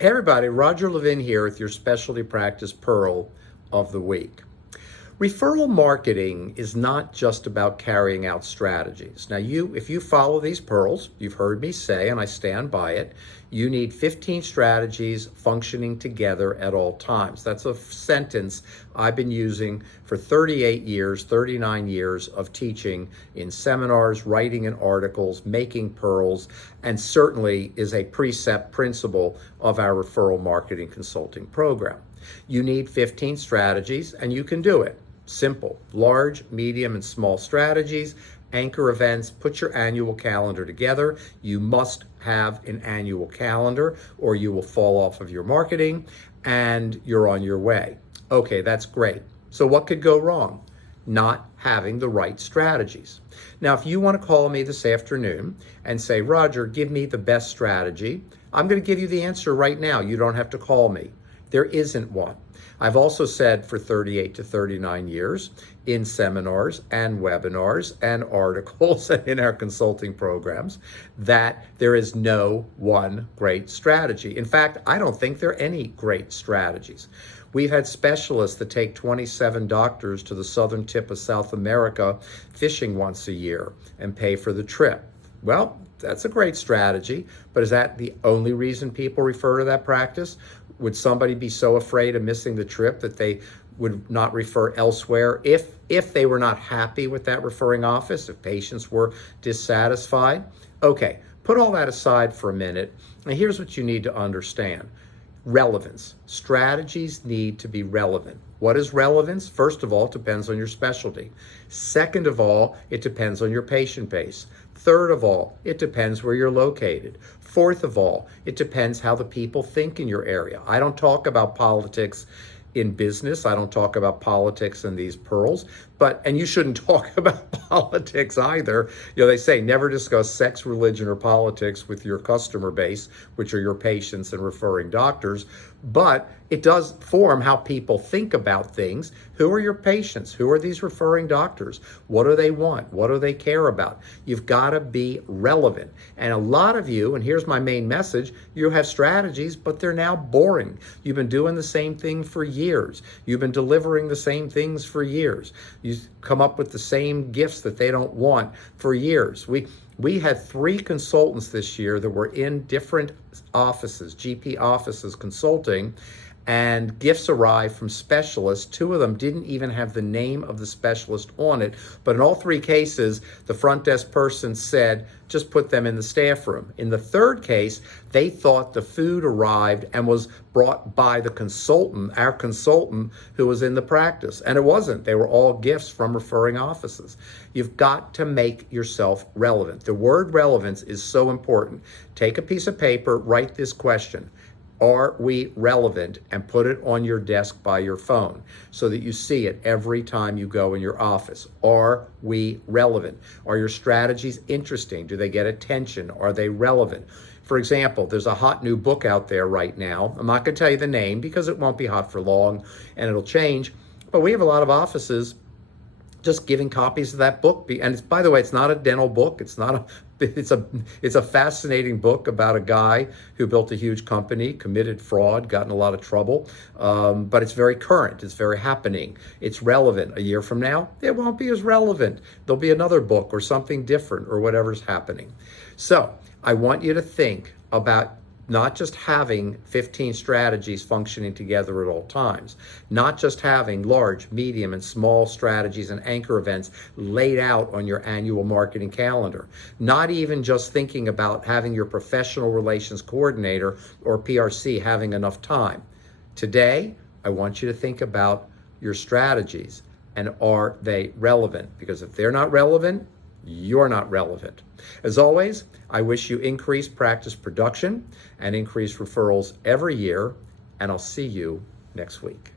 Hey everybody, Roger Levin here with your Specialty Practice Pearl of the Week. Referral marketing is not just about carrying out strategies. Now, if you follow these pearls, you've heard me say, and I stand by it, you need 15 strategies functioning together at all times. That's a sentence I've been using for 38 years, 39 years of teaching in seminars, writing in articles, making pearls, and certainly is a precept principle of our referral marketing consulting program. You need 15 strategies, and you can do it. Simple, large, medium, and small strategies, anchor events, put your annual calendar together. You must have an annual calendar or you will fall off of your marketing and you're on your way. Okay, that's great. So what could go wrong? Not having the right strategies. Now, if you want to call me this afternoon and say, Roger, give me the best strategy, I'm going to give you the answer right now. You don't have to call me. There isn't one. I've also said for 38 to 39 years in seminars and webinars and articles and in our consulting programs that there is no one great strategy. In fact, I don't think there are any great strategies. We've had specialists that take 27 doctors to the southern tip of South America fishing once a year and pay for the trip. Well, that's a great strategy, but is that the only reason people refer to that practice? Would somebody be so afraid of missing the trip that they would not refer elsewhere if they were not happy with that referring office, if patients were dissatisfied? Okay, put all that aside for a minute, and here's what you need to understand. Relevance. Strategies need to be relevant. What is relevance? First of all, it depends on your specialty. Second of all, it depends on your patient base. Third of all, it depends where you're located. Fourth of all, it depends how the people think in your area. I don't talk about politics in business. I don't talk about politics in these pearls, and you shouldn't talk about politics either. They say never discuss sex, religion, or politics with your customer base, which are your patients and referring doctors, but it does form how people think about things. Who are your patients? Who are these referring doctors? What do they want? What do they care about? You've got to be relevant. And a lot of you, and here's my main message, you have strategies, but they're now boring. You've been doing the same thing for years. You've been delivering the same things for years. You come up with the same gifts that they don't want for years. We had 3 consultants this year that were in different offices, GP offices consulting, and gifts arrived from specialists. 2 of them didn't even have the name of the specialist on it, but in all 3 cases, the front desk person said, just put them in the staff room. In the 3rd case, they thought the food arrived and was brought by the consultant, our consultant who was in the practice, and it wasn't. They were all gifts from referring offices. You've got to make yourself relevant. The word relevance is so important. Take a piece of paper, write this question. Are we relevant? And put it on your desk by your phone so that you see it every time you go in your office. Are we relevant? Are your strategies interesting? Do they get attention? Are they relevant? For example, there's a hot new book out there right now. I'm not going to tell you the name because it won't be hot for long and it'll change. But we have a lot of offices just giving copies of that book. And by the way, it's not a dental book. It's a fascinating book about a guy who built a huge company, committed fraud, got in a lot of trouble. But it's very current. It's very happening. It's relevant. A year from now, it won't be as relevant. There'll be another book or something different or whatever's happening. So I want you to think about not just having 15 strategies functioning together at all times, not just having large, medium, and small strategies and anchor events laid out on your annual marketing calendar, not even just thinking about having your professional relations coordinator or PRC having enough time. Today, I want you to think about your strategies and are they relevant? Because if they're not relevant, you're not relevant. As always, I wish you increased practice production and increased referrals every year, and I'll see you next week.